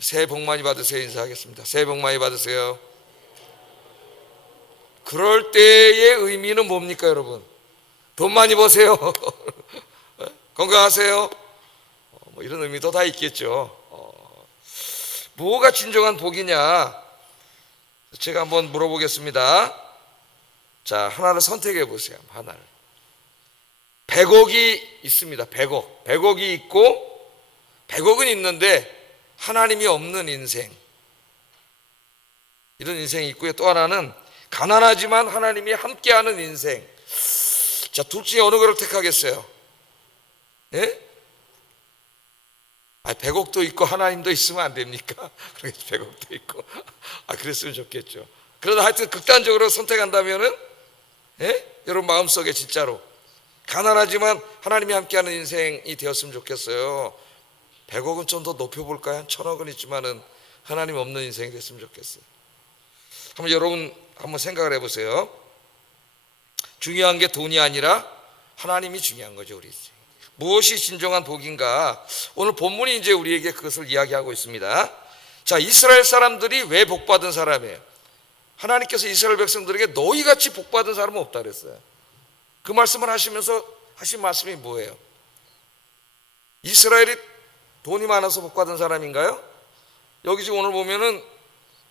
새해 복 많이 받으세요. 인사하겠습니다. 새해 복 많이 받으세요. 그럴 때의 의미는 뭡니까, 여러분? 돈 많이 버세요. 건강하세요. 뭐 이런 의미도 다 있겠죠. 뭐가 진정한 복이냐? 제가 한번 물어보겠습니다. 자, 하나를 선택해 보세요. 하나를. 100억이 있습니다. 100억. 100억이 있고 100억은 있는데 하나님이 없는 인생. 이런 인생이 있고요. 또 하나는 가난하지만 하나님이 함께하는 인생. 자, 둘 중에 어느 거를 택하겠어요? 예? 100억도 있고 하나님도 있으면 안 됩니까? 100억도 있고. 그랬으면 좋겠죠. 그러나 하여튼 극단적으로 선택한다면은, 예? 여러분 마음속에 진짜로 가난하지만 하나님이 함께하는 인생이 되었으면 좋겠어요. 100억은 좀 더 높여볼까요? 한 1000억은 있지만은 하나님 없는 인생이 됐으면 좋겠어요. 한번 여러분 한번 생각을 해보세요. 중요한 게 돈이 아니라 하나님이 중요한 거죠. 우리 무엇이 진정한 복인가? 오늘 본문이 이제 우리에게 그것을 이야기하고 있습니다. 자, 이스라엘 사람들이 왜 복받은 사람이에요? 하나님께서 이스라엘 백성들에게 너희같이 복받은 사람은 없다 그랬어요. 그 말씀을 하시면서 하신 말씀이 뭐예요? 이스라엘이 돈이 많아서 복받은 사람인가요? 여기 지금 오늘 보면은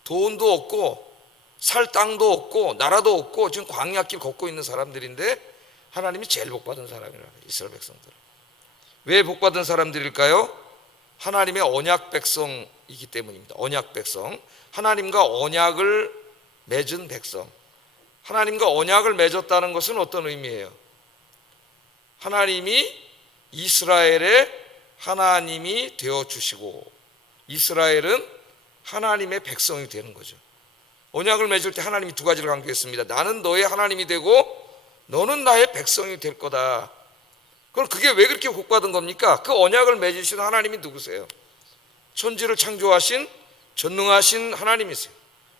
돈도 없고 살 땅도 없고 나라도 없고 지금 광야길 걷고 있는 사람들인데 하나님이 제일 복받은 사람이라고 이스라엘 백성들. 왜 복받은 사람들일까요? 하나님의 언약 백성이기 때문입니다. 언약 백성. 하나님과 언약을 맺은 백성. 하나님과 언약을 맺었다는 것은 어떤 의미예요? 하나님이 이스라엘의 하나님이 되어주시고 이스라엘은 하나님의 백성이 되는 거죠. 언약을 맺을 때 하나님이 두 가지를 강조했습니다. 나는 너의 하나님이 되고 너는 나의 백성이 될 거다. 그럼 그게 왜 그렇게 복받은 겁니까? 그 언약을 맺으신 하나님이 누구세요? 천지를 창조하신 전능하신 하나님이세요.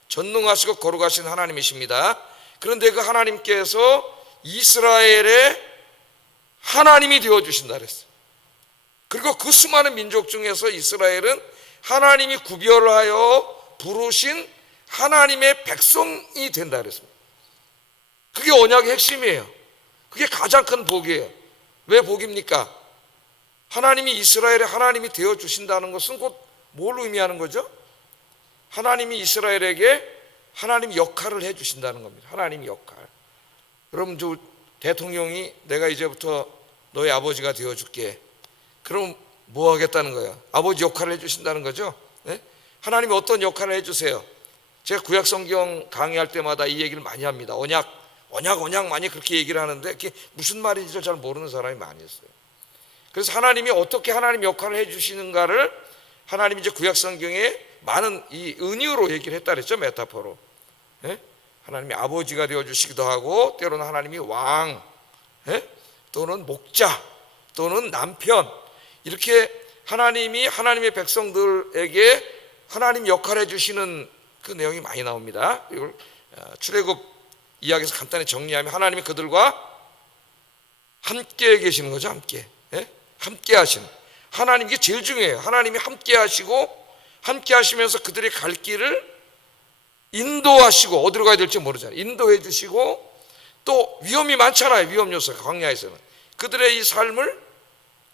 전능하시고 거룩하신 하나님이십니다. 그런데 그 하나님께서 이스라엘의 하나님이 되어주신다 그랬어요. 그리고 그 수많은 민족 중에서 이스라엘은 하나님이 구별하여 부르신 하나님의 백성이 된다 그랬습니다. 그게 언약의 핵심이에요. 그게 가장 큰 복이에요. 왜 복입니까? 하나님이 이스라엘의 하나님이 되어주신다는 것은 곧 뭘 의미하는 거죠? 하나님이 이스라엘에게 하나님 역할을 해주신다는 겁니다. 하나님 역할. 여러분, 저 대통령이 내가 이제부터 너의 아버지가 되어줄게. 그럼 뭐 하겠다는 거예요? 아버지 역할을 해주신다는 거죠. 네? 하나님이 어떤 역할을 해주세요? 제가 구약성경 강의할 때마다 이 얘기를 많이 합니다. 언약 많이 그렇게 얘기를 하는데 그게 무슨 말인지를 잘 모르는 사람이 많이 있어요. 그래서 하나님이 어떻게 하나님 역할을 해주시는가를 하나님이 이제 구약성경에 많은 이 은유로 얘기를 했다 그랬죠. 메타포로. 네? 하나님이 아버지가 되어주시기도 하고 때로는 하나님이 왕, 네? 또는 목자, 또는 남편, 이렇게 하나님이 하나님의 백성들에게 하나님 역할을 해주시는 그 내용이 많이 나옵니다. 이걸 출애굽 이야기에서 간단히 정리하면 하나님이 그들과 함께 계시는 거죠. 함께. 예? 함께 하시는. 하나님, 이게 제일 중요해요. 하나님이 함께 하시고 함께 하시면서 그들의 갈 길을 인도하시고 어디로 가야 될지 모르잖아요. 인도해 주시고 또 위험이 많잖아요. 위험 요소가 광야에서는. 그들의 이 삶을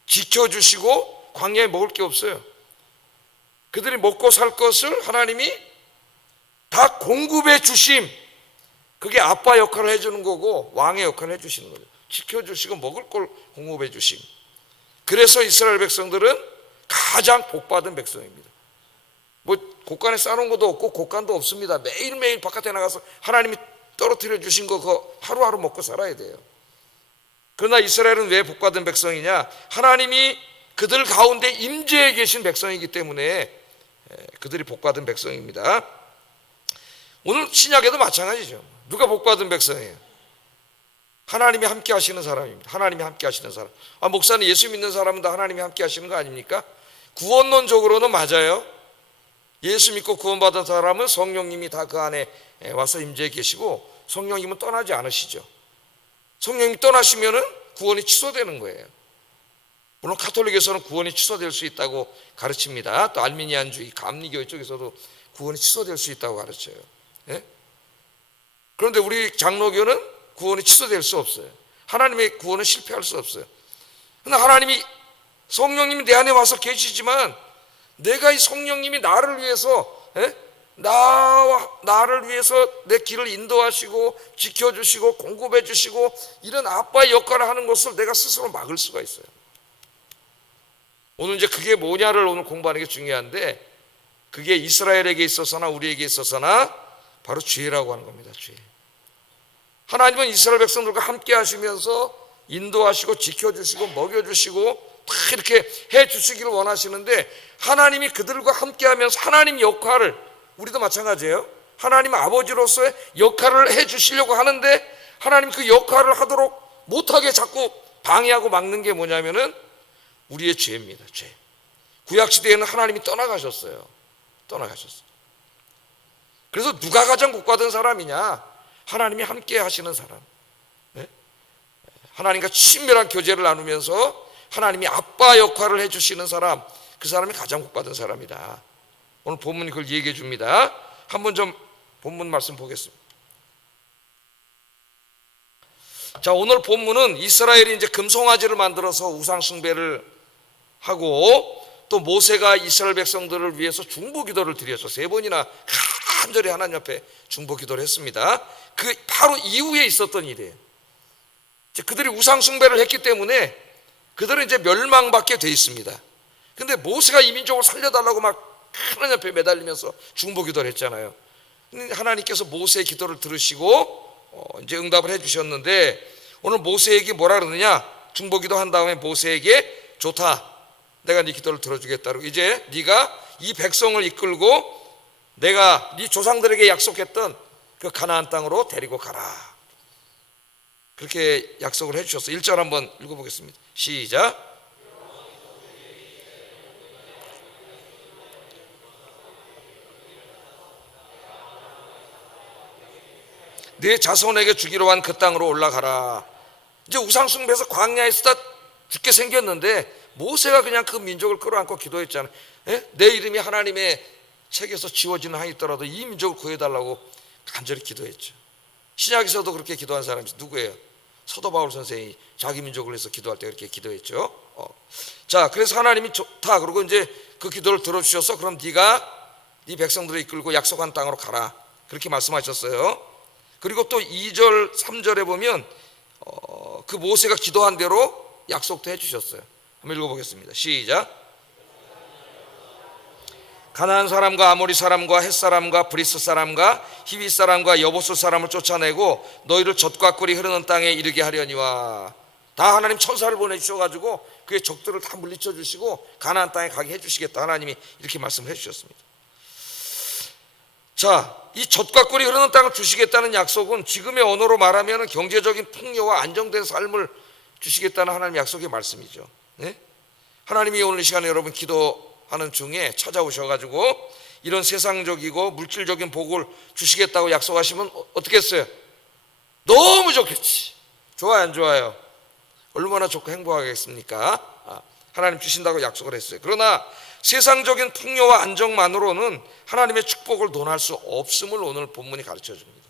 지켜주시고 광야에 먹을 게 없어요. 그들이 먹고 살 것을 하나님이 다 공급해 주심. 그게 아빠 역할을 해주는 거고 왕의 역할을 해주시는 거죠. 지켜주시고 먹을 걸 공급해 주심. 그래서 이스라엘 백성들은 가장 복받은 백성입니다. 뭐 곡간에 싸놓은 것도 없고 곡간도 없습니다. 매일매일 바깥에 나가서 하나님이 떨어뜨려 주신 거 그거 하루하루 먹고 살아야 돼요. 그러나 이스라엘은 왜 복받은 백성이냐? 하나님이 그들 가운데 임재해 계신 백성이기 때문에 그들이 복받은 백성입니다. 오늘 신약에도 마찬가지죠. 누가 복받은 백성이에요? 하나님이 함께 하시는 사람입니다. 하나님이 함께 하시는 사람. 목사는 예수 믿는 사람은 다 하나님이 함께 하시는 거 아닙니까? 구원론적으로는 맞아요. 예수 믿고 구원받은 사람은 성령님이 다 그 안에 와서 임재해 계시고 성령님은 떠나지 않으시죠. 성령님이 떠나시면은 구원이 취소되는 거예요. 물론 가톨릭에서는 구원이 취소될 수 있다고 가르칩니다. 또 알미니안주의, 감리교 쪽에서도 구원이 취소될 수 있다고 가르쳐요. 예? 그런데 우리 장로교는 구원이 취소될 수 없어요. 하나님의 구원은 실패할 수 없어요. 그러나 하나님이 성령님이 내 안에 와서 계시지만 내가 이 성령님이 나를 위해서 나를 위해서 내 길을 인도하시고 지켜주시고 공급해 주시고 이런 아빠의 역할을 하는 것을 내가 스스로 막을 수가 있어요. 오늘 이제 그게 뭐냐를 오늘 공부하는 게 중요한데, 그게 이스라엘에게 있어서나 우리에게 있어서나 바로 죄라고 하는 겁니다. 죄. 하나님은 이스라엘 백성들과 함께 하시면서 인도하시고 지켜주시고 먹여주시고 다 이렇게 해주시기를 원하시는데, 하나님이 그들과 함께 하면서 하나님 역할을, 우리도 마찬가지예요. 하나님 아버지로서의 역할을 해주시려고 하는데 하나님 그 역할을 하도록 못하게 자꾸 방해하고 막는 게 뭐냐면은 우리의 죄입니다. 죄. 구약시대에는 하나님이 떠나가셨어요. 그래서 누가 가장 복받은 사람이냐? 하나님이 함께 하시는 사람. 네? 하나님과 친밀한 교제를 나누면서 하나님이 아빠 역할을 해주시는 사람, 그 사람이 가장 복받은 사람이다. 오늘 본문이 그걸 얘기해 줍니다. 한번 좀 본문 말씀 보겠습니다. 자, 오늘 본문은 이스라엘이 이제 금송아지를 만들어서 우상 숭배를 하고, 또 모세가 이스라엘 백성들을 위해서 중보 기도를 드렸죠. 3번이나 간절히 하나님 앞에 중보 기도를 했습니다. 그 바로 이후에 있었던 일이에요. 그들이 우상 숭배를 했기 때문에 그들은 이제 멸망받게 돼 있습니다. 근데 모세가 이 민족을 살려달라고 막 하나님 앞에 매달리면서 중보 기도를 했잖아요. 하나님께서 모세의 기도를 들으시고 이제 응답을 해주셨는데, 오늘 모세에게 뭐라 그러느냐? 중보 기도한 다음에 모세에게 좋다, 내가 네 기도를 들어주겠다. 이제 네가 이 백성을 이끌고 내가 네 조상들에게 약속했던 그 가나안 땅으로 데리고 가라. 그렇게 약속을 해주셨어요. 1절 한번 읽어보겠습니다. 시작. 네 자손에게 주기로 한 그 땅으로 올라가라. 이제 우상숭배에서 광야에서 다 죽게 생겼는데 모세가 그냥 그 민족을 끌어안고 기도했잖아요. 내 이름이 하나님의 책에서 지워지는 한이 있더라도 이 민족을 구해달라고 간절히 기도했죠. 신약에서도 그렇게 기도한 사람이 누구예요? 사도 바울 선생이 자기 민족을 위해서 기도할 때 그렇게 기도했죠. 자, 그래서 하나님이 좋다 그러고 이제 그 기도를 들어주셔서 그럼 네가 네 백성들을 이끌고 약속한 땅으로 가라, 그렇게 말씀하셨어요. 그리고 또 2절 3절에 보면 그 모세가 기도한 대로 약속도 해주셨어요. 한번 읽어보겠습니다. 시작. 가나안 사람과 아모리 사람과 헷 사람과 브리스 사람과 히위 사람과 여보스 사람을 쫓아내고 너희를 젖과 꿀이 흐르는 땅에 이르게 하려니와. 다 하나님 천사를 보내주셔가지고 그의 적들을 다 물리쳐 주시고 가나안 땅에 가게 해주시겠다, 하나님이 이렇게 말씀을 해주셨습니다. 자, 이 젖과 꿀이 흐르는 땅을 주시겠다는 약속은 지금의 언어로 말하면 경제적인 풍요와 안정된 삶을 주시겠다는 하나님 약속의 말씀이죠. 네? 하나님이 오늘 이 시간에 여러분 기도하는 중에 찾아오셔가지고 이런 세상적이고 물질적인 복을 주시겠다고 약속하시면 어떻게 했어요? 너무 좋겠지. 좋아요, 안 좋아요? 얼마나 좋고 행복하겠습니까? 하나님 주신다고 약속을 했어요. 그러나 세상적인 풍요와 안정만으로는 하나님의 축복을 논할 수 없음을 오늘 본문이 가르쳐 줍니다.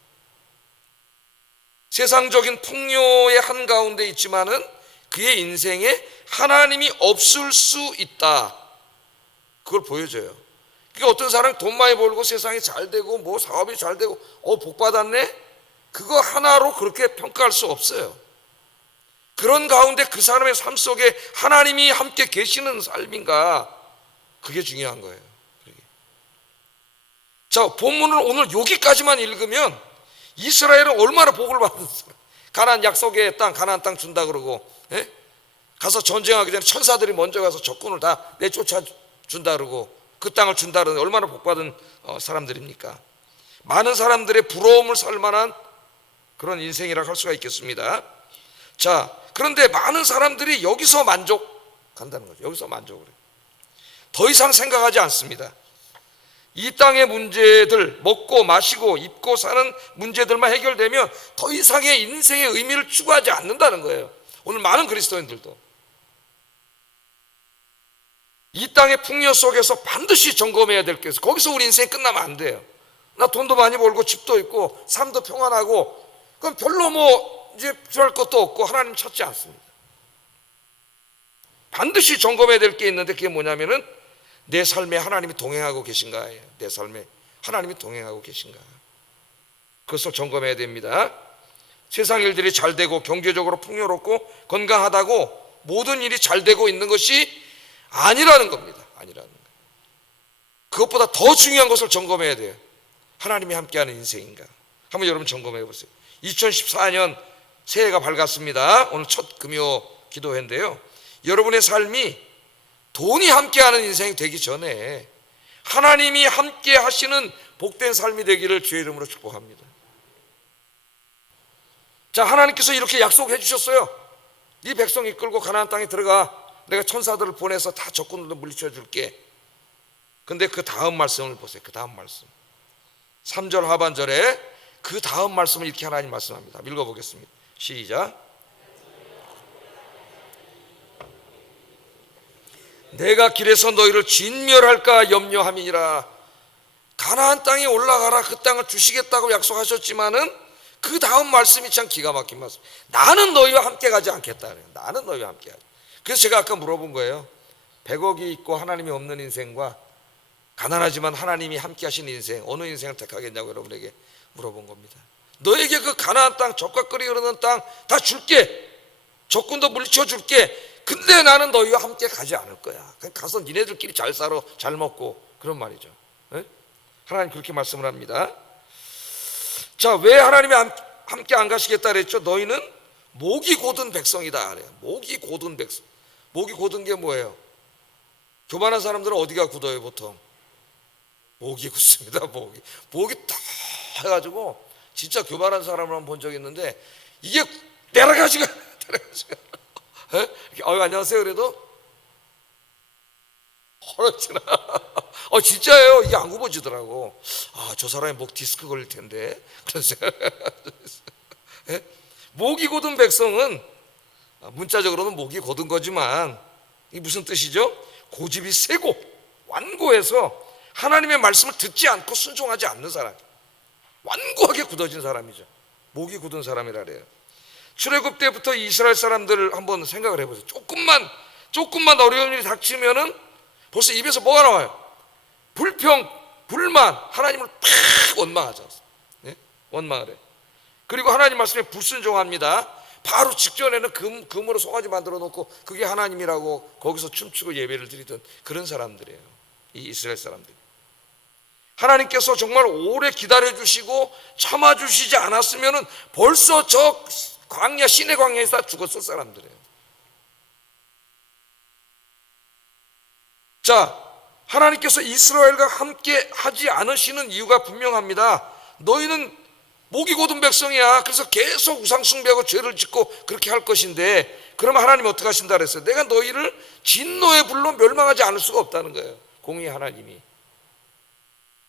세상적인 풍요의 한가운데 있지만은 그의 인생에 하나님이 없을 수 있다, 그걸 보여줘요. 그러니까 어떤 사람이 돈 많이 벌고 세상이 잘 되고 뭐 사업이 잘 되고 복 받았네, 그거 하나로 그렇게 평가할 수 없어요. 그런 가운데 그 사람의 삶 속에 하나님이 함께 계시는 삶인가, 그게 중요한 거예요. 자, 본문을 오늘 여기까지만 읽으면 이스라엘은 얼마나 복을 받았어요. 가나안 약속의 땅, 가나안 땅 준다 그러고, 가서 전쟁하기 전에 천사들이 먼저 가서 적군을 다 내쫓아 준다 그러고 그 땅을 준다 그러는데 얼마나 복받은 사람들입니까? 많은 사람들의 부러움을 살 만한 그런 인생이라고 할 수가 있겠습니다. 자, 그런데 많은 사람들이 여기서 만족한다는 거죠. 여기서 만족을 해요. 더 이상 생각하지 않습니다. 이 땅의 문제들, 먹고 마시고 입고 사는 문제들만 해결되면 더 이상의 인생의 의미를 추구하지 않는다는 거예요. 오늘 많은 그리스도인들도 이 땅의 풍요 속에서 반드시 점검해야 될 게 있어요. 거기서 우리 인생이 끝나면 안 돼요. 나 돈도 많이 벌고 집도 있고 삶도 평안하고 그럼 별로 뭐 이제 필요할 것도 없고 하나님 찾지 않습니다. 반드시 점검해야 될 게 있는데 그게 뭐냐면은 내 삶에 하나님이 동행하고 계신가예요. 내 삶에 하나님이 동행하고 계신가, 그것을 점검해야 됩니다. 세상 일들이 잘 되고 경제적으로 풍요롭고 건강하다고 모든 일이 잘 되고 있는 것이 아니라는 겁니다. 아니라는 거예요. 그것보다 더 중요한 것을 점검해야 돼요. 하나님이 함께하는 인생인가? 한번 여러분 점검해 보세요. 2014년 새해가 밝았습니다. 오늘 첫 금요 기도회인데요, 여러분의 삶이 돈이 함께하는 인생이 되기 전에 하나님이 함께 하시는 복된 삶이 되기를 주의 이름으로 축복합니다. 자, 하나님께서 이렇게 약속해 주셨어요. 네 백성 이끌고 가나안 땅에 들어가. 내가 천사들을 보내서 다 적군들도 물리쳐 줄게. 근데 그 다음 말씀을 보세요. 그 다음 말씀 3절 하반절에 그 다음 말씀을 이렇게 하나님 말씀합니다. 읽어보겠습니다. 시작. 내가 길에서 너희를 진멸할까 염려함이니라. 가나안 땅에 올라가라, 그 땅을 주시겠다고 약속하셨지만은 그 다음 말씀이 참 기가 막힌 말씀. 나는 너희와 함께 가지 않겠다. 나는 너희와 함께 가지. 그래서 제가 아까 물어본 거예요. 100억이 있고 하나님이 없는 인생과 가난하지만 하나님이 함께 하시는 인생, 어느 인생을 택하겠냐고 여러분에게 물어본 겁니다. 너에게 그 가나안 땅, 젖과 꿀이 흐르는 땅 다 줄게. 적군도 물리쳐 줄게. 근데 나는 너희와 함께 가지 않을 거야. 그냥 가서 니네들끼리 잘 살아, 잘 먹고, 그런 말이죠. 네? 하나님 그렇게 말씀을 합니다. 자, 왜 하나님이 함께 안 가시겠다 그랬죠? 너희는 목이 곧은 백성이다 그래요. 목이 곧은 백성. 목이 곧은 게 뭐예요? 교만한 사람들은 어디가 굳어요 보통? 목이 굳습니다. 목이 딱 해가지고 진짜 교만한 사람을 한번 본 적이 있는데 이게 내려가지가 안녕하세요 그래도 그렇구나. 진짜예요. 이게 안 굽어지더라고. 저 사람이 목 디스크 걸릴 텐데 그런 생각. 목이 곧은 백성은 문자적으로는 목이 곧은 거지만 이게 무슨 뜻이죠? 고집이 세고 완고해서 하나님의 말씀을 듣지 않고 순종하지 않는 사람, 완고하게 굳어진 사람이죠. 목이 굳은 사람이라 그래요. 출애굽 때부터 이스라엘 사람들을 한번 생각을 해보세요. 조금만 어려운 일이 닥치면은 벌써 입에서 뭐가 나와요? 불평, 불만, 하나님을 팍 원망하죠. 네? 원망을 해. 그리고 하나님 말씀에 불순종합니다. 바로 직전에는 금으로 송아지 만들어 놓고 그게 하나님이라고 거기서 춤추고 예배를 드리던 그런 사람들이에요. 이 이스라엘 사람들. 하나님께서 정말 오래 기다려주시고 참아주시지 않았으면 벌써 저 광야, 시내 광야에서 죽었을 사람들이에요. 자, 하나님께서 이스라엘과 함께 하지 않으시는 이유가 분명합니다. 너희는 목이 곧은 백성이야. 그래서 계속 우상 숭배하고 죄를 짓고 그렇게 할 것인데, 그러면 하나님 어떻게 하신다 그랬어요? 내가 너희를 진노의 불로 멸망하지 않을 수가 없다는 거예요. 공의의 하나님이.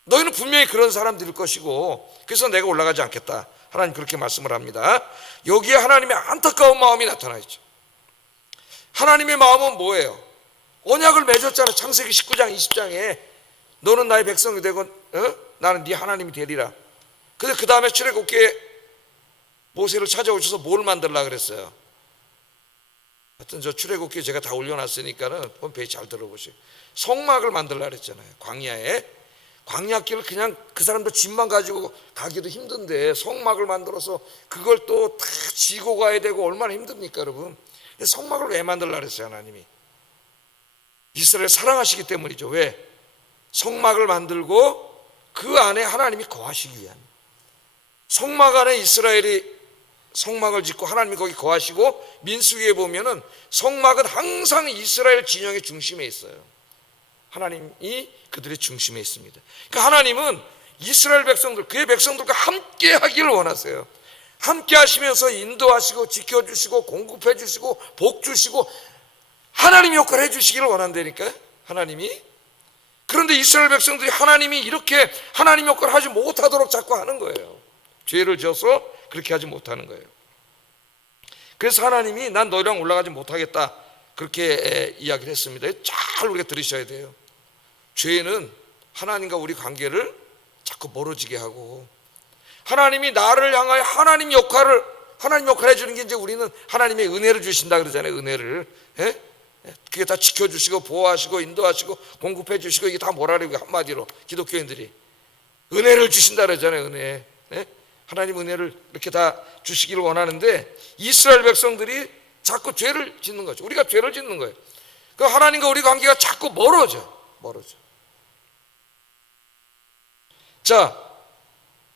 너희는 분명히 그런 사람들일 것이고, 그래서 내가 올라가지 않겠다. 하나님 그렇게 말씀을 합니다. 여기에 하나님의 안타까운 마음이 나타나 있죠. 하나님의 마음은 뭐예요? 언약을 맺었잖아. 창세기 19장 20장에 너는 나의 백성이 되고 나는 네 하나님이 되리라. 근데 그 다음에 출애굽기에 모세를 찾아오셔서 뭘 만들라 그랬어요? 하여튼 저 출애굽기에 제가 다 올려놨으니까는 홈페이지 잘 들어보세요. 성막을 만들라 그랬잖아요. 광야에. 광야길을 그냥 그 사람들 집만 가지고 가기도 힘든데 성막을 만들어서 그걸 또 다 지고 가야 되고 얼마나 힘듭니까 여러분? 성막을 왜 만들라 그랬어요 하나님이? 이스라엘 사랑하시기 때문이죠. 왜? 성막을 만들고 그 안에 하나님이 거하시기 위함. 성막 안에 이스라엘이 성막을 짓고 하나님이 거기 거하시고, 민수기에 보면은 성막은 항상 이스라엘 진영의 중심에 있어요. 하나님이 그들의 중심에 있습니다. 그러니까 하나님은 이스라엘 백성들, 그의 백성들과 함께 하기를 원하세요. 함께 하시면서 인도하시고 지켜주시고 공급해 주시고 복 주시고 하나님 역할을 해주시기를 원한다니까요. 하나님이. 그런데 이스라엘 백성들이 하나님이 이렇게 하나님 역할을 하지 못하도록 자꾸 하는 거예요. 죄를 지어서 그렇게 하지 못하는 거예요. 그래서 하나님이 난 너희랑 올라가지 못하겠다. 그렇게 이야기를 했습니다. 잘 우리가 들으셔야 돼요. 죄는 하나님과 우리 관계를 자꾸 멀어지게 하고, 하나님이 나를 향하여 하나님 역할을 해주는 게 이제 우리는 하나님의 은혜를 주신다 그러잖아요. 은혜를. 예? 그게 다 지켜주시고 보호하시고 인도하시고 공급해 주시고, 이게 다 뭐라 그래요? 한마디로 기독교인들이 은혜를 주신다 그러잖아요. 은혜. 예? 하나님 은혜를 이렇게 다 주시기를 원하는데, 이스라엘 백성들이 자꾸 죄를 짓는 거죠. 우리가 죄를 짓는 거예요. 그 하나님과 우리 관계가 자꾸 멀어져. 자,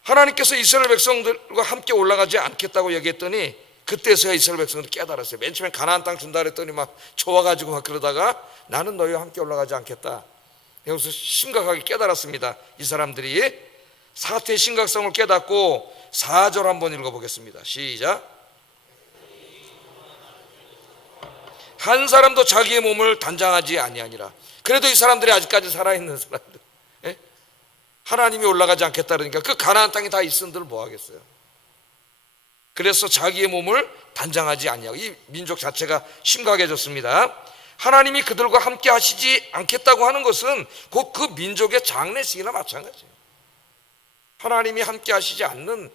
하나님께서 이스라엘 백성들과 함께 올라가지 않겠다고 얘기했더니, 그때서야 이스라엘 백성들이 깨달았어요. 맨 처음에 가나안 땅 준다 그랬더니 막 좋아가지고 막 그러다가 나는 너희와 함께 올라가지 않겠다. 여기서 심각하게 깨달았습니다. 이 사람들이 사태의 심각성을 깨닫고 4절 한번 읽어보겠습니다. 시작. 한 사람도 자기의 몸을 단장하지 아니하니라. 그래도 이 사람들이 아직까지 살아있는 사람들, 예? 하나님이 올라가지 않겠다 그러니까 그 가나안 땅에 다 있은들 뭐 하겠어요. 그래서 자기의 몸을 단장하지 아니하고, 이 민족 자체가 심각해졌습니다. 하나님이 그들과 함께 하시지 않겠다고 하는 것은 곧 그 민족의 장례식이나 마찬가지예요. 하나님이 함께 하시지 않는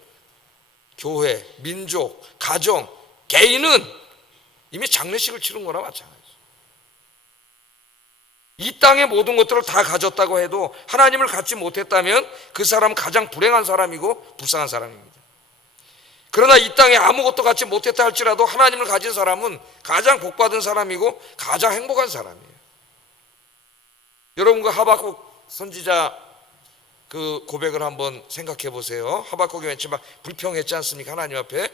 교회, 민족, 가정, 개인은 이미 장례식을 치른 거나 마찬가지예요. 이 땅의 모든 것들을 다 가졌다고 해도 하나님을 갖지 못했다면 그 사람은 가장 불행한 사람이고 불쌍한 사람입니다. 그러나 이 땅에 아무것도 갖지 못했다 할지라도 하나님을 가진 사람은 가장 복받은 사람이고 가장 행복한 사람이에요. 여러분, 그 하박국 선지자 그 고백을 한번 생각해 보세요. 하박국이 맨 처음 불평했지 않습니까? 하나님 앞에.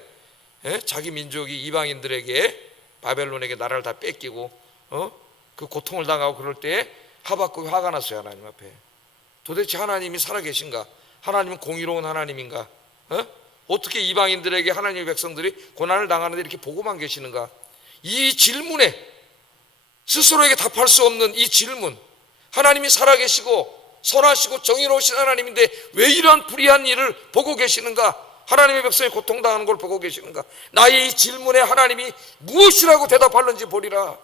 예? 자기 민족이 이방인들에게, 바벨론에게 나라를 다 뺏기고 그 고통을 당하고 그럴 때 하박국이 화가 났어요. 하나님 앞에. 도대체 하나님이 살아계신가? 하나님은 공의로운 하나님인가? 어떻게 이방인들에게 하나님의 백성들이 고난을 당하는데 이렇게 보고만 계시는가? 이 질문에, 스스로에게 답할 수 없는 이 질문, 하나님이 살아계시고 선하시고 정의로우신 하나님인데 왜 이러한 불의한 일을 보고 계시는가? 하나님의 백성이 고통당하는 걸 보고 계시는가? 나의 이 질문에 하나님이 무엇이라고 대답하는지 보리라.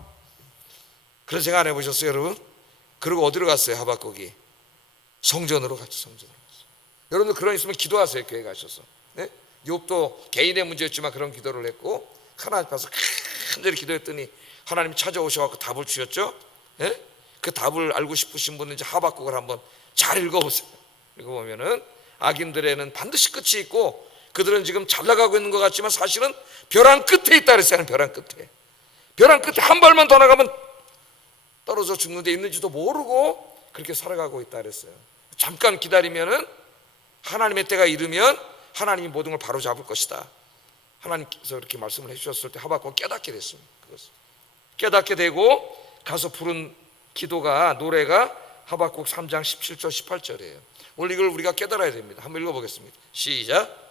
그런 생각 안 해보셨어요, 여러분? 그리고 어디로 갔어요? 하박국이 성전으로 갔죠. 성전으로 갔어요. 여러분들 그런 있으면 기도하세요. 교회 가셔서. 네? 욥도 개인의 문제였지만 그런 기도를 했고, 하나님 앞에서 간절히 기도했더니 하나님이 찾아오셔서 답을 주셨죠. 네? 그 답을 알고 싶으신 분은 이제 하박국을 한번 잘 읽어보세요. 읽어보면은 악인들에는 반드시 끝이 있고 그들은 지금 잘 나가고 있는 것 같지만 사실은 벼랑 끝에 있다 그랬어요. 벼랑 끝에 한 발만 더 나가면 떨어져 죽는 데 있는지도 모르고 그렇게 살아가고 있다 그랬어요. 잠깐 기다리면은 하나님의 때가 이르면 하나님이 모든 걸 바로 잡을 것이다. 하나님께서 이렇게 말씀을 해주셨을 때 하박국은 깨닫게 됐습니다. 그것을 깨닫게 되고 가서 부른 기도가, 노래가 하박국 3장 17절 18절이에요. 오늘 이걸 우리가 깨달아야 됩니다. 한번 읽어보겠습니다. 시작.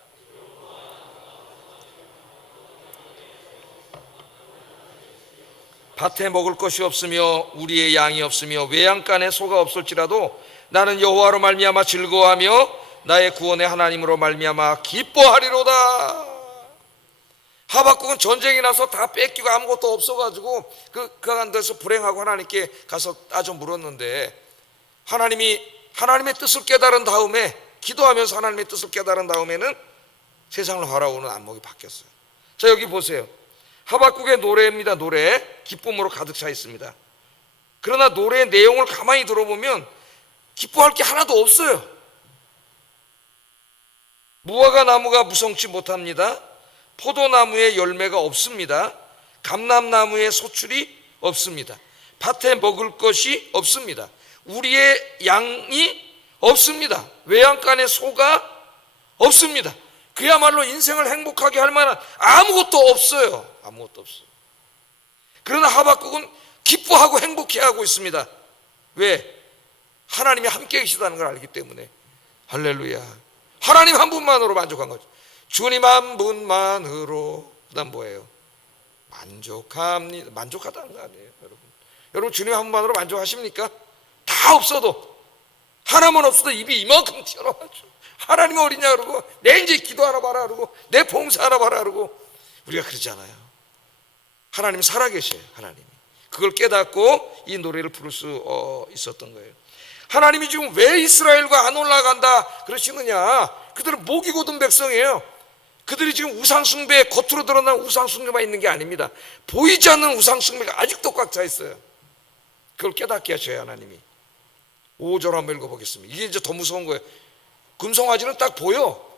밭에 먹을 것이 없으며 우리의 양이 없으며 외양간에 소가 없을지라도 나는 여호와로 말미암아 즐거워하며 나의 구원의 하나님으로 말미암아 기뻐하리로다. 하박국은 전쟁이 나서 다 뺏기고 아무것도 없어가지고 그 데서 불행하고 하나님께 가서 따져 물었는데, 하나님의 뜻을 깨달은 다음에, 기도하면서 하나님의 뜻을 깨달은 다음에는 세상을 바라보는 안목이 바뀌었어요. 자, 여기 보세요. 하박국의 노래입니다. 노래. 기쁨으로 가득 차 있습니다. 그러나 노래의 내용을 가만히 들어보면 기뻐할 게 하나도 없어요. 무화과 나무가 무성치 못합니다. 포도나무에 열매가 없습니다. 감람나무에 소출이 없습니다. 밭에 먹을 것이 없습니다. 우리의 양이 없습니다. 외양간에 소가 없습니다. 그야말로 인생을 행복하게 할 만한 아무것도 없어요. 아무것도 없어요. 그러나 하박국은 기뻐하고 행복해하고 있습니다. 왜? 하나님이 함께 계시다는 걸 알기 때문에. 할렐루야. 하나님 한 분만으로 만족한 거죠. 주님 한 분만으로. 그다음 뭐예요? 만족합니다. 만족하다는 거 아니에요, 여러분. 여러분 주님 한 분만으로 만족하십니까? 다 없어도, 하나만 없어도 입이 이만큼 튀어나와죠. 하나님 어디냐 그러고, 내 이제 기도하나 봐라 그러고, 내 봉사하나 봐라 그러고. 우리가 그러잖아요. 하나님 살아계셔요. 하나님이. 그걸 깨닫고 이 노래를 부를 수 있었던 거예요. 하나님이 지금 왜 이스라엘과 안 올라간다 그러시느냐? 그들은 목이 곧은 백성이에요. 그들이 지금 우상숭배에 겉으로 드러난 우상숭배만 있는 게 아닙니다. 보이지 않는 우상숭배가 아직도 꽉 차 있어요. 그걸 깨닫게 하셔야 하나님이. 5절 한번 읽어보겠습니다. 이게 이제 더 무서운 거예요. 금송아지는 딱 보여.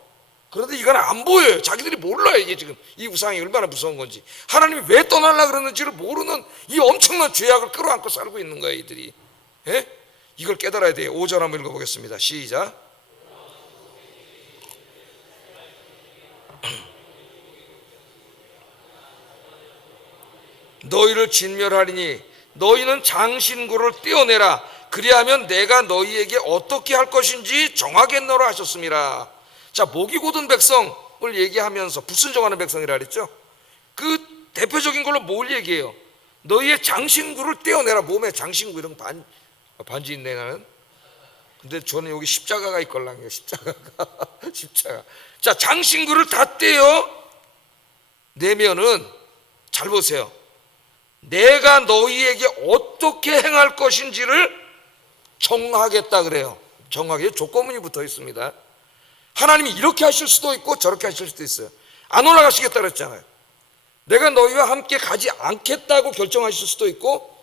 그런데 이건 안 보여요. 자기들이 몰라요. 이게 지금 이 우상이 얼마나 무서운 건지. 하나님이 왜 떠나려고 그러는지를 모르는 이 엄청난 죄악을 끌어안고 살고 있는 거예요, 이들이. 예? 이걸 깨달아야 돼요. 5절 한번 읽어보겠습니다. 시작. 너희를 진멸하리니 너희는 장신구를 떼어내라. 그리하면 내가 너희에게 어떻게 할 것인지 정하겠노라 하셨습니다. 자, 목이 곧은 백성을 얘기하면서 불순종하는 백성이라 그랬죠. 그 대표적인 걸로 뭘 얘기해요? 너희의 장신구를 떼어내라. 몸에 장신구 이런 거 반지 있네 나는. 근데 저는 여기 십자가가 있걸랑요. 십자가. 자, 장신구를 다 떼어 내면은 잘 보세요. 내가 너희에게 어떻게 행할 것인지를 정하겠다 그래요. 정하게 조건문이 붙어 있습니다. 하나님이 이렇게 하실 수도 있고 저렇게 하실 수도 있어요. 안 올라가시겠다 그랬잖아요. 내가 너희와 함께 가지 않겠다고 결정하실 수도 있고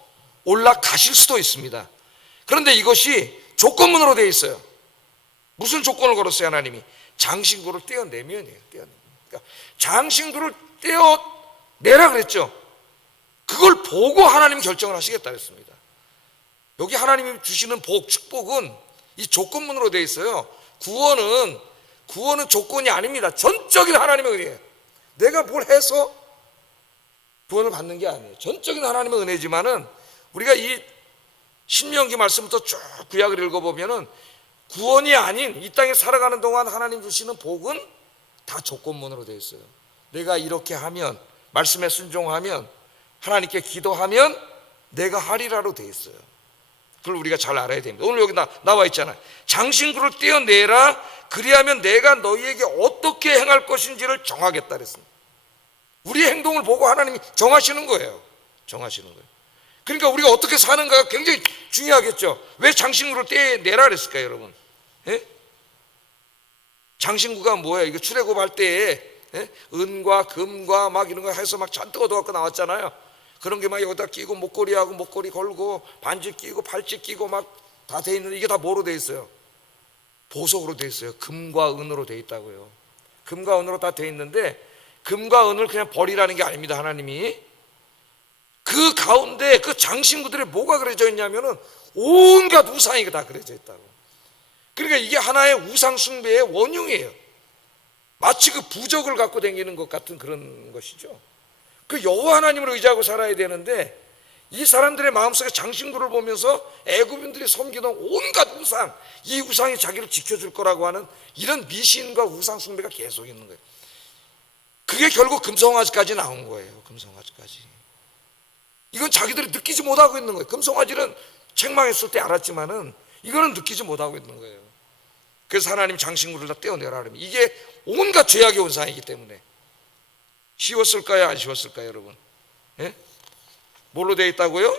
올라가실 수도 있습니다. 그런데 이것이 조건문으로 되어 있어요. 무슨 조건을 걸었어요 하나님이? 장신구를 떼어내면이에요. 그러니까 장신구를 떼어내라 그랬죠. 그걸 보고 하나님이 결정을 하시겠다 그랬습니다. 여기 하나님이 주시는 복, 축복은 이 조건문으로 되어 있어요. 구원은 조건이 아닙니다. 전적인 하나님의 은혜예요. 내가 뭘 해서 구원을 받는 게 아니에요. 전적인 하나님의 은혜지만은 우리가 이 신명기 말씀부터 쭉 구약을 읽어보면은 구원이 아닌 이 땅에 살아가는 동안 하나님 주시는 복은 다 조건문으로 되어 있어요. 내가 이렇게 하면, 말씀에 순종하면, 하나님께 기도하면 내가 하리라로 되어 있어요. 그걸 우리가 잘 알아야 됩니다. 오늘 여기 나와 있잖아요. 장신구를 떼어내라. 그리하면 내가 너희에게 어떻게 행할 것인지를 정하겠다 그랬습니다. 우리의 행동을 보고 하나님이 정하시는 거예요. 정하시는 거예요. 그러니까 우리가 어떻게 사는가가 굉장히 중요하겠죠. 왜 장신구를 떼내라 그랬을까요, 여러분? 예? 장신구가 뭐예요? 이거 출애굽할 때에 은과 금과 막 이런 거 해서 막 잔뜩 얻어갖고 나왔잖아요. 그런 게 막 여기다 끼고 목걸이하고 목걸이 걸고 반지 끼고 팔찌 끼고 막 다 돼 있는데 이게 다 뭐로 돼 있어요? 보석으로 돼 있어요. 금과 은으로 돼 있다고요. 금과 은으로 다 돼 있는데 금과 은을 그냥 버리라는 게 아닙니다. 하나님이 그 가운데 그 장신구들에 뭐가 그려져 있냐면은 온갖 우상이 다 그려져 있다고. 그러니까 이게 하나의 우상 숭배의 원흉이에요. 마치 그 부적을 갖고 다니는 것 같은 그런 것이죠. 그 여호와 하나님을 의지하고 살아야 되는데 이 사람들의 마음속에 장신구를 보면서 애굽인들이 섬기던 온갖 우상, 이 우상이 자기를 지켜줄 거라고 하는 이런 미신과 우상 숭배가 계속 있는 거예요. 그게 결국 금송아지까지 나온 거예요. 금송아지까지. 이건 자기들이 느끼지 못하고 있는 거예요. 금송아지는 책망했을 때 알았지만은 이거는 느끼지 못하고 있는 거예요. 그래서 하나님 장신구를 다 떼어내라 그러면 이게 온갖 죄악의 온상이기 때문에 쉬웠을까요? 안 쉬웠을까요, 여러분? 예? 뭘로 되어 있다고요?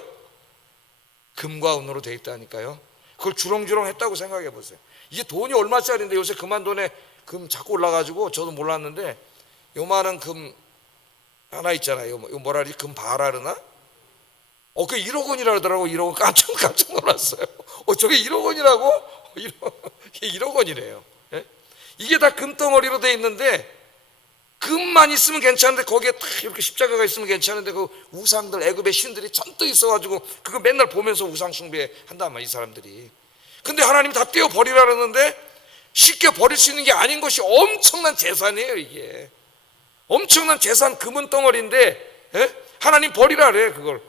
금과 은으로 되어 있다니까요. 그걸 주렁주렁 했다고 생각해 보세요. 이게 돈이 얼마짜리인데 요새 금한 돈에 금 자꾸 올라가지고 저도 몰랐는데 요만한 금 하나 있잖아요. 요 뭐라 그러지? 금 바라 그러나? 그 1억 원이라 그러더라고. 1억 원 깜짝 놀랐어요. 저게 1억 원이라고? 1억 원이래요. 예? 이게 다 금덩어리로 되어 있는데 금만 있으면 괜찮은데 거기에 딱 이렇게 십자가가 있으면 괜찮은데 그 우상들 애굽의 신들이 잔뜩 있어가지고 그거 맨날 보면서 우상 숭배 한단 말이야 이 사람들이. 근데 하나님이 다 떼어 버리라 그러는데 쉽게 버릴 수 있는 게 아닌 것이 엄청난 재산이에요. 이게 엄청난 재산 금은 덩어리인데 하나님 버리라 그래. 그걸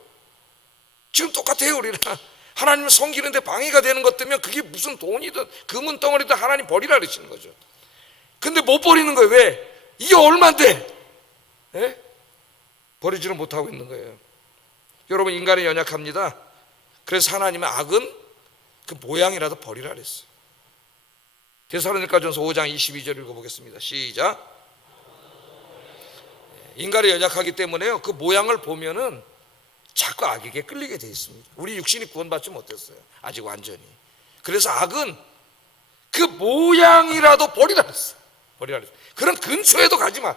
지금 똑같아요. 우리랑 하나님을 섬기는데 방해가 되는 것 때문에 그게 무슨 돈이든 금은 덩어리든 하나님 버리라 그러시는 거죠. 근데 못 버리는 거예요. 왜? 이게 얼만데 버리지를 못하고 있는 거예요. 여러분 인간은 연약합니다. 그래서 하나님의 악은 그 모양이라도 버리라 그랬어요. 데살로니가전서 5장 22절 읽어보겠습니다. 시작. 인간이 연약하기 때문에요 그 모양을 보면은 자꾸 악에게 끌리게 돼 있습니다. 우리 육신이 구원받지 못했어요, 아직 완전히. 그래서 악은 그 모양이라도 버리라 했어요. 버리라 했어요. 그런 근처에도 가지 마.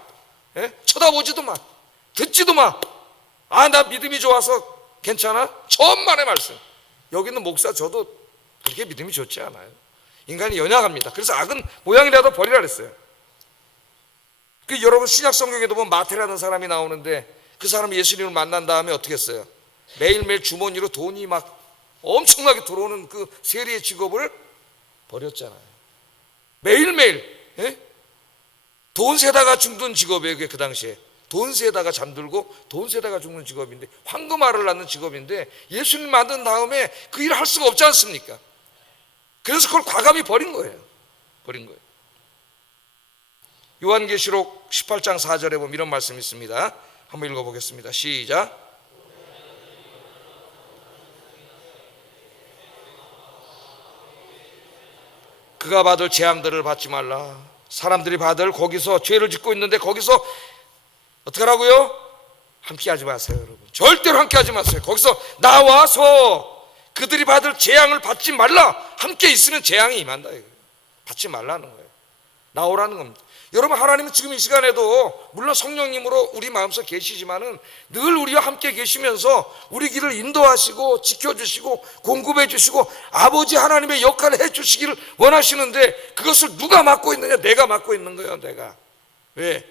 쳐다보지도 마. 듣지도 마. 나 믿음이 좋아서 괜찮아? 천만의 말씀. 여기 있는 목사 저도 그렇게 믿음이 좋지 않아요. 인간이 연약합니다. 그래서 악은 모양이라도 버리라 그랬어요. 여러분 신약 성경에도 보면 마태라는 사람이 나오는데 그 사람이 예수님을 만난 다음에 어떻게 했어요? 매일매일 주머니로 돈이 막 엄청나게 들어오는 그 세리의 직업을 버렸잖아요. 매일매일 돈 세다가 죽는 직업이에요. 그게 그 당시에 돈 세다가 잠들고 돈 세다가 죽는 직업인데, 황금알을 낳는 직업인데 예수님 만든 다음에 그 일을 할 수가 없지 않습니까? 그래서 그걸 과감히 버린 거예요. 요한계시록 18장 4절에 보면 이런 말씀이 있습니다. 한번 읽어보겠습니다. 시작. 그가 받을 재앙들을 받지 말라. 사람들이 받을 거기서 죄를 짓고 있는데 거기서 어떻게 하라고요? 함께 하지 마세요, 여러분. 절대로 함께 하지 마세요. 거기서 나와서 그들이 받을 재앙을 받지 말라. 함께 있으면 재앙이 임한다. 받지 말라는 거예요. 나오라는 겁니다. 여러분, 하나님은 지금 이 시간에도 물론 성령님으로 우리 마음속에 계시지만은 늘 우리와 함께 계시면서 우리 길을 인도하시고 지켜주시고 공급해 주시고 아버지 하나님의 역할을 해 주시기를 원하시는데, 그것을 누가 맡고 있느냐? 내가 맡고 있는 거예요. 내가. 왜?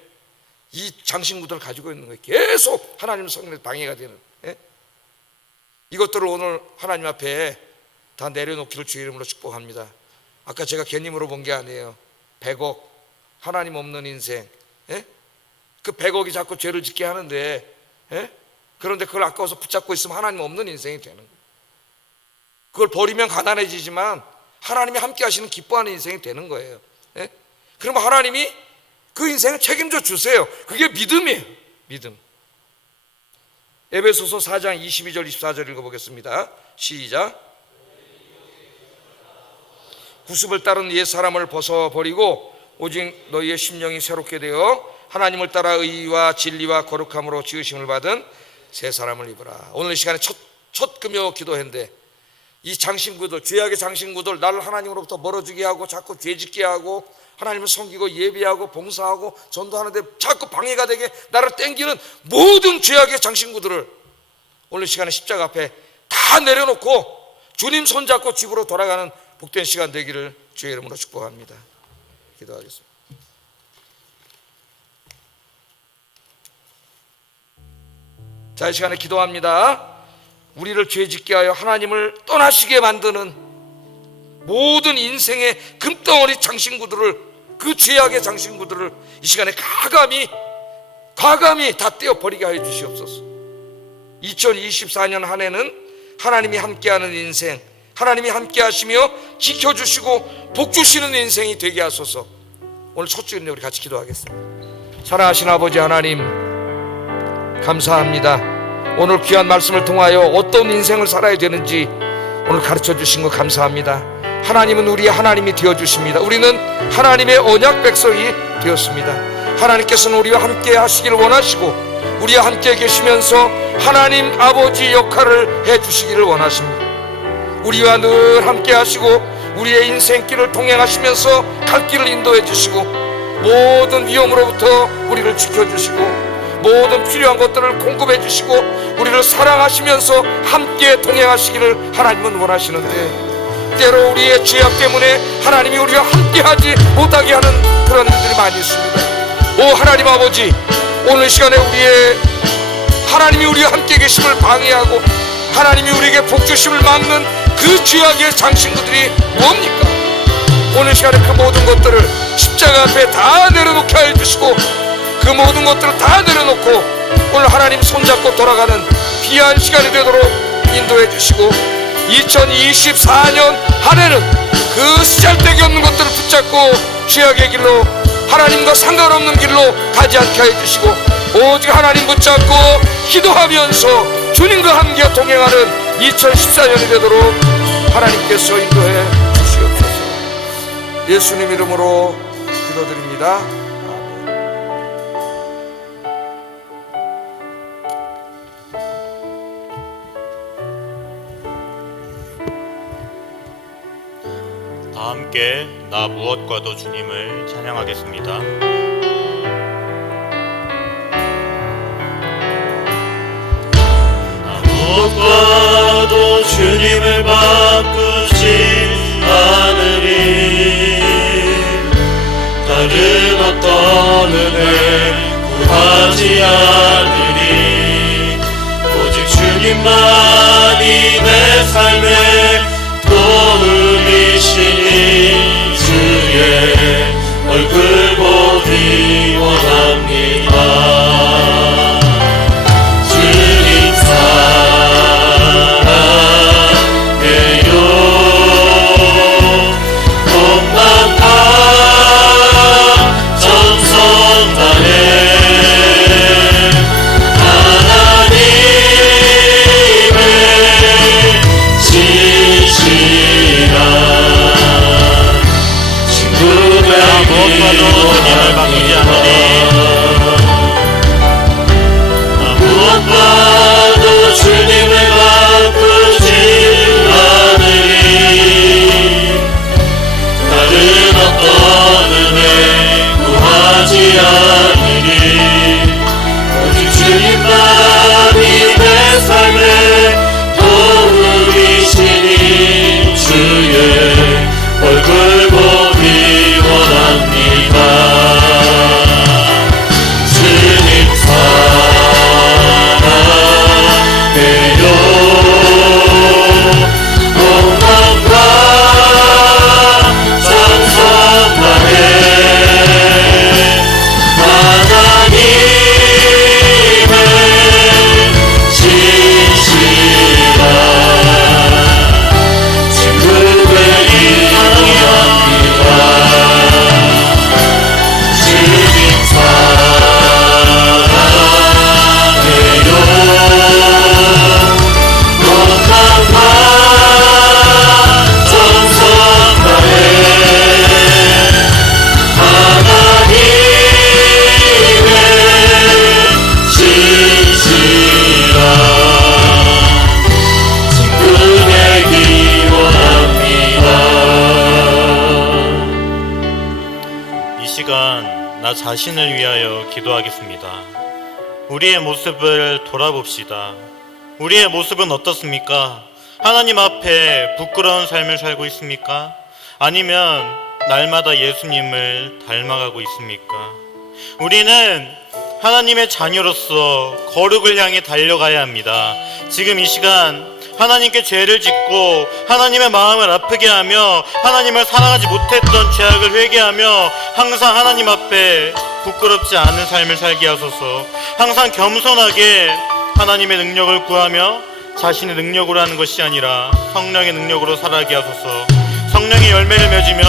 이 장신구들을 가지고 있는 거예요. 계속 하나님 성령에 방해가 되는. 이것들을 오늘 하나님 앞에 다 내려놓기를 주의 이름으로 축복합니다. 아까 제가 괜히 물어본 게 아니에요. 100억, 하나님 없는 인생. 그 100억이 자꾸 죄를 짓게 하는데, 그런데 그걸 아까워서 붙잡고 있으면 하나님 없는 인생이 되는 거예요. 그걸 버리면 가난해지지만 하나님이 함께 하시는 기뻐하는 인생이 되는 거예요. 그러면 하나님이 그 인생을 책임져 주세요. 그게 믿음이에요. 믿음. 에베소서 4장 22절 24절 읽어보겠습니다. 시작. 구습을 따른 옛 사람을 벗어버리고 오직 너희의 심령이 새롭게 되어 하나님을 따라 의와 진리와 거룩함으로 지으심을 받은 새 사람을 입으라. 오늘 이 시간에 첫 금요 기도했는데, 이 장신구들, 죄악의 장신구들, 나를 하나님으로부터 멀어지게 하고 자꾸 죄짓게 하고 하나님을 섬기고 예배하고 봉사하고 전도하는데 자꾸 방해가 되게 나를 땡기는 모든 죄악의 장신구들을 오늘 시간에 십자가 앞에 다 내려놓고 주님 손잡고 집으로 돌아가는 복된 시간 되기를 주의 이름으로 축복합니다. 기도하겠습니다. 자, 이 시간에 기도합니다. 우리를 죄짓게 하여 하나님을 떠나시게 만드는 모든 인생의 금덩어리 장신구들을, 그 죄악의 장신구들을 이 시간에 과감히 다 떼어버리게 하여 주시옵소서. 2024년 한 해는 하나님이 함께하는 인생, 하나님이 함께 하시며 지켜주시고 복주시는 인생이 되게 하소서. 오늘 첫 주일인데 우리 같이 기도하겠습니다. 사랑하신 아버지 하나님, 감사합니다. 오늘 귀한 말씀을 통하여 어떤 인생을 살아야 되는지 오늘 가르쳐 주신 거 감사합니다. 하나님은 우리의 하나님이 되어주십니다. 우리는 하나님의 언약 백성이 되었습니다. 하나님께서는 우리와 함께 하시기를 원하시고 우리와 함께 계시면서 하나님 아버지 역할을 해주시기를 원하십니다. 우리와 늘 함께 하시고 우리의 인생길을 동행하시면서 갈 길을 인도해 주시고 모든 위험으로부터 우리를 지켜주시고 모든 필요한 것들을 공급해 주시고 우리를 사랑하시면서 함께 동행하시기를 하나님은 원하시는데, 때로 우리의 죄악 때문에 하나님이 우리와 함께하지 못하게 하는 그런 일들이 많이 있습니다. 오 하나님 아버지, 오늘 시간에 하나님이 우리와 함께 계심을 방해하고 하나님이 우리에게 복주심을 막는 그 죄악의 장신구들이 뭡니까? 오늘 시간에 그 모든 것들을 십자가 앞에 다 내려놓게 하여 주시고 그 모든 것들을 다 내려놓고 오늘 하나님 손잡고 돌아가는 귀한 시간이 되도록 인도해 주시고 2024년 한 해는 그 쓰잘데기 없는 것들을 붙잡고 죄악의 길로, 하나님과 상관없는 길로 가지 않게 하여 주시고 오직 하나님 붙잡고 기도하면서 주님과 함께 동행하는 2014년이 되도록 하나님께서 인도해 주시옵소서. 예수님 이름으로 기도드립니다. 아멘. 함께 나 무엇과도 주님을 찬양하겠습니다. 나 무엇과도 주님을 바꾸지 않으리. 다른 어떤 은혜 구하지 않으리. 오직 주님만이 내 삶의 도움이시니 주의 얼굴 보기 원합니다. 주님 사랑해요. 몸만 다 정성 다해 하나님의 진실한 친구들 무엇과도 주님을 바꾸지 않으리. 무엇과도 주님을 바꾸지 않으리. 다른 어떤 은혜 구하지 않으리. 오직 주님만이 내 삶의 도움이시니 주의 얼굴 보기 원합니다. 주님 사랑해요. 몸과 정성 다해 하나님의 진실한 친구 되기 원합니다. 주님 사랑해요. 몸과 정성 다해 하나님의 진실한 친구 되기 원합니다. 이 시간 나 자신을 위하여 기도하겠습니다. 우리의 모습을 돌아봅시다. 우리의 모습은 어떻습니까? 하나님 앞에 부끄러운 삶을 살고 있습니까? 아니면 날마다 예수님을 닮아가고 있습니까? 우리는 하나님의 자녀로서 거룩을 향해 달려가야 합니다. 지금 이 시간 하나님께 죄를 짓고 하나님의 마음을 아프게 하며 하나님을 사랑하지 못했던 죄악을 회개하며 항상 하나님 앞에 부끄럽지 않은 삶을 살게 하소서. 항상 겸손하게 하나님의 능력을 구하며 자신의 능력으로 하는 것이 아니라 성령의 능력으로 살아가게 하소서. 성령의 열매를 맺으며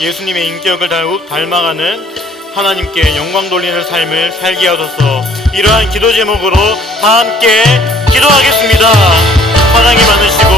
예수님의 인격을 더욱 닮아가는 하나님께 영광 돌리는 삶을 살게 하소서. 이러한 기도 제목으로 다 함께 기도하겠습니다. 사랑이 많으시고